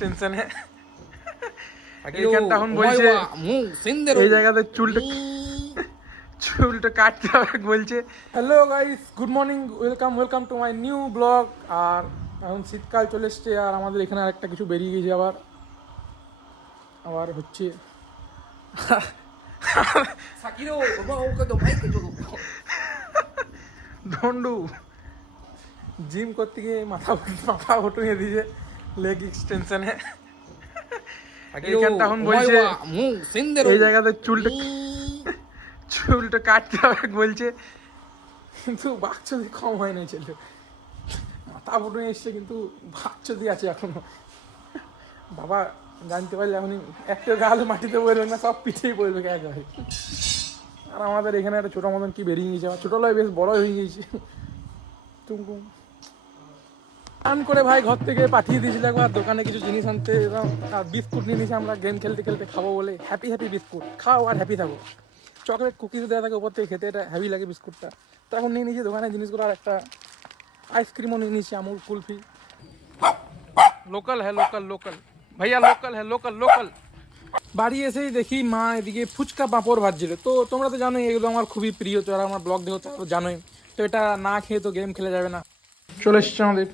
টেনশনে এইখানটা এখন বলছে এই জায়গাতে চুলটা কাটতে হবে বলছে। Hello guys, good morning, welcome to my new blog. আর এখন শীতকাল চলে এসছে আর আমাদের এখানে আরেকটা কিছু বেরিয়ে গেছে আবার হচ্ছে ধন্ডু জিম করতে গিয়ে মাথা উঠে দিয়েছে লেগ এক্সটেনশনে। এইখানটা এখন বলছে এই জায়গাতে চুলটা কাটতে হবে বলছে, কিন্তু বাচ্চাদের কম হয় না ছেলে, মাথা ফুটে এসছে কিন্তু বাচ্চাদি আছে এখনো। বাবা জানতে পারলে এখনই একটা গাল মাটিতে পড়বে না, সব পিঠেই পড়বে কে হয়। আর আমাদের এখানে একটা ছোটো মতন কি বেরিয়ে গেছে, আমার ছোটোবেলায় বেশ বড় হয়ে গিয়েছে। টুমটুম টান করে ভাই ঘর থেকে পাঠিয়ে দিয়েছিল একবার দোকানে কিছু জিনিস আনতে, আর বিস্কুট নিয়ে নিয়েছি আমরা গেম খেলতে খেলতে খাবো বলে। হ্যাপি বিস্কুট খাও আর হ্যাপি থাকো। চকলেট কুকিজ দেওয়া থাকে উপর থেকে, খেতে এটা হ্যাভি লাগে বিস্কুটটা। তো এখন নিয়ে নিয়েছি দোকানের জিনিসগুলো, আর একটা আইসক্রিমও নিয়ে নিয়েছি, আমুল কুলফি। লোকাল হ্যাঁ লোকাল ভাইয়া, লোকাল হ্যাঁ লোকাল। বাড়ি এসেই দেখি মা এদিকে ফুচকা পাঁপড় ভাজছিল। তো তোমরা তো জানোই এগুলো আমার খুবই প্রিয়, তো আর আমার ব্লগ দেখো তো জানোই, তো এটা না খেয়ে তো গেম খেলে যাবে না। চলে এসছে আমাদের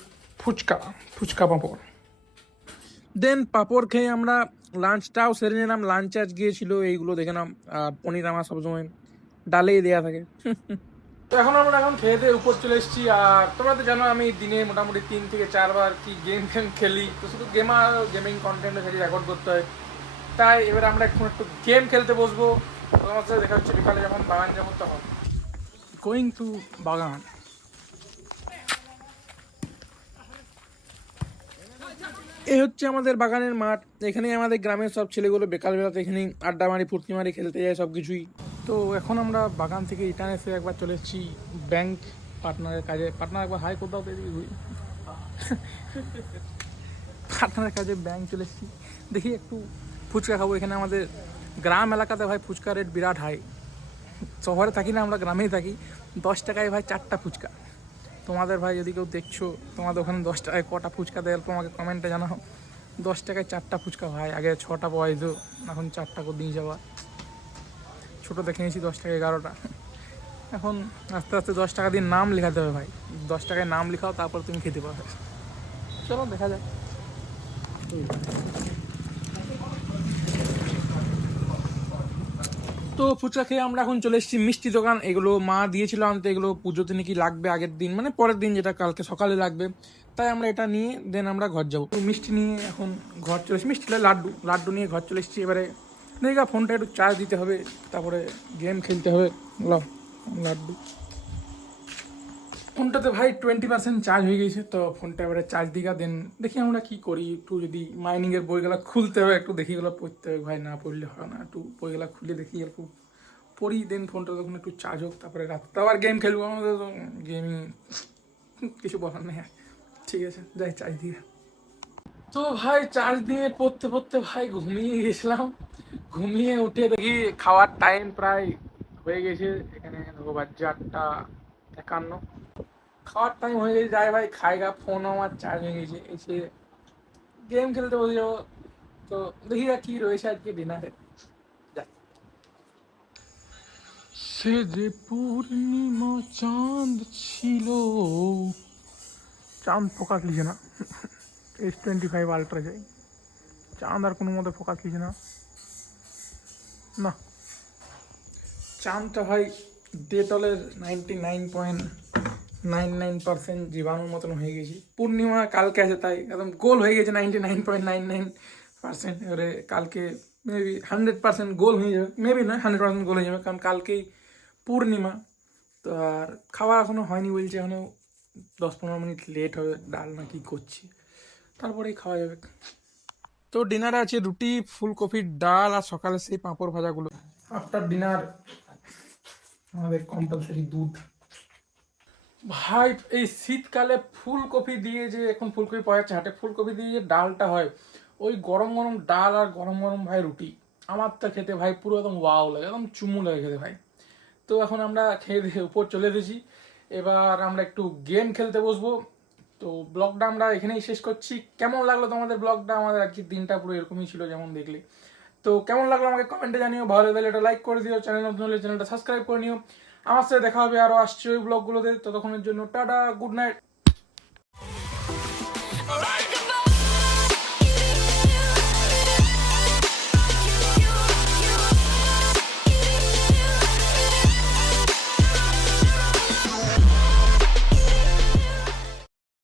ফুচকা পাঁপড়। দেন পাঁপড় খেয়ে আমরা লাঞ্চটাও সেরে নিলাম। লাঞ্চে আজ গিয়েছিল এইগুলো দেখে নাম, আর পনির আমার সবসময় ডালেই দেওয়া থাকে। তো আমরা খেয়ে দিয়ে উপর চলে এসেছি। আর তোমরা তো জানো আমি দিনে মোটামুটি 3 থেকে 4 বার কি গেম খেলি, তো শুধু গেমিং কন্টেন্ট সেটি রেকর্ড করতে হয়। তাই এবার আমরা এখন একটু গেম খেলতে বসবো। তোমার সাথে দেখা হচ্ছে বিকালে যখন বাগান যাবো তখন। গোয়িং টু বাগান। এই হচ্ছে আমাদের বাগানের মাঠ। এখানেই আমাদের গ্রামের সব ছেলেগুলো বিকালবেলাতে এখানেই আড্ডা মারি, ফুর্তি মারি, খেলতে যায় সব কিছুই। তো এখন আমরা বাগান থেকে রিটার্ন এসে একবার চলে এসেছি ব্যাংক পার্টনারের কাজে। পার্টনার একবার হাই কোথাও পার্টনারের কাজে ব্যাংক চলে এসেছি। দেখি একটু ফুচকা খাবো। এখানে আমাদের গ্রাম এলাকাতে ভাই ফুচকা রেট বিরাট হাই। শহরে থাকি না, আমরা গ্রামেই থাকি। 10 টাকায় ভাই 4টা ফুচকা। তোমাদের ভাই যদি কেউ দেখছো, তোমাদের ওখানে 10 টাকায় কটা ফুচকা দেয় তোমাকে কমেন্টে জানাও। 10 টাকায় 4টা ফুচকা ভাই, আগে 6টা পাওয়া যেত, এখন 4টা করে দিয়ে যাওয়া। ছোটো দেখে নিয়েছি 10 টাকা 11টা, এখন আস্তে আস্তে 10 টাকা দিয়ে নাম লেখাতে হবে ভাই। 10 টাকায় নাম লেখাও, তারপর তুমি খেতে পারবে। চলো দেখা যাক। তো ফুচকা খেয়ে আমরা এখন চলে এসেছি মিষ্টি দোকান। এগুলো মা দিয়েছিল আনতে, এগুলো পুজোতে নাকি লাগবে আগের দিন, মানে পরের দিন, যেটা কালকে সকালে লাগবে। তাই আমরা এটা নিয়ে দেন আমরা ঘর যাবো। তো মিষ্টি নিয়ে এখন ঘর চলে এসেছি, মিষ্টি লাড্ডু নিয়ে ঘর চলে এসেছি। এবারে দেখি ফোনটা একটু চার্জ দিতে হবে, তারপরে গেম খেলতে হবে। লাড্ডু ফোনটাতে ভাই 20% চার্জ হয়ে গেছে, তো ফোনটা এবারে চার্জ দিঘা দেন দেখি আমরা কি করি। একটু যদি মাইনিংয়ের বইগুলো খুলতে হবে, একটু দেখি এগুলো পড়তে হবে ভাই, না পড়লে হয় না। একটু বইগুলো খুলে দেখি, একটু পড়ি, দেন ফোনটা তখন একটু চার্জ হোক, তারপরে রাত্রে আবার গেম খেলবো। আমাদের তো গেমিং কিছু বলার নেই। ঠিক আছে, যাই চার্জ দিয়ে। তো ভাই চার্জ দিয়ে পড়তে ভাই ঘুমিয়ে গেছিলাম। ঘুমিয়ে উঠে দেখি খাওয়ার টাইম প্রায় হয়ে গেছে। এখানে দেখো বাজছে 8টা 51। খাওয়ার টাইম হয়ে গেছে, যাই ভাই খাইগা। ফোন আমার চার্জ হয়ে গেছে, এসে গেম খেলতে বসে যাবো। তো দেখি কি রয়েছে আজকে ডিনারে। সে যে পূর্ণিমা চাঁদ ছিল, চাঁদ ফোকাস লিখে না। S25 আলট্রা যাই, চাঁদ আর কোনো মতো ফোকাস লিখে না। চাঁদটা ভাই ডেটলের 99.99% জীবাণুর মতন হয়ে গেছি। পূর্ণিমা কালকে আছে, তাই একদম গোল হয়ে গেছে 99.99%। এবারে কালকে মেবি 100% গোল হয়ে যাবে, মেবি না 100% গোল হয়ে যাবে, কারণ কালকেই পূর্ণিমা। তো আর খাওয়া এখনও হয়নি বলছে, এখনও 10-15 মিনিট লেট হবে। ডাল না কি করছি, তারপরেই খাওয়া যাবে। তো ডিনারে আছে রুটি, ফুলকপির ডাল, আর সকালে সেই পাঁপড় ভাজাগুলো। আফটার ডিনার আমাদের কম্পালসারি দুধ। ভাই এই শীতকালে ফুলকপি দিয়ে যে, এখন ফুলকপি পাওয়া যাচ্ছে হাটে, ফুলকপি দিয়ে যে ডালটা হয়, ওই গরম গরম ডাল আর গরম গরম ভাই রুটি, আমার তো খেতে ভাই পুরো একদম ওয়াও লাগে, একদম চুমু লাগে খেতে ভাই। তো এখন আমরা খেয়ে দিয়ে উপর চলে এসেছি। এবার আমরা একটু গেম খেলতে বসবো। তো তো ব্লগটা আমরা এখানেই শেষ করছি। কেমন লাগলো তোমাদের ব্লগটা? আমাদের আজকের দিনটা পুরো এরকমই ছিল যেমন দেখলে। তো কেমন লাগলো আমাকে কমেন্টে জানিও, ভালো লাগলে এটা লাইক করে দিও, চ্যানেল নতুন হলে চ্যানেলটা সাবস্ক্রাইব করে নিও। আমার সাথে দেখা হবে আরও আসছে ওই ব্লগগুলোতে, ততক্ষণের জন্য টাটা, গুড নাইট।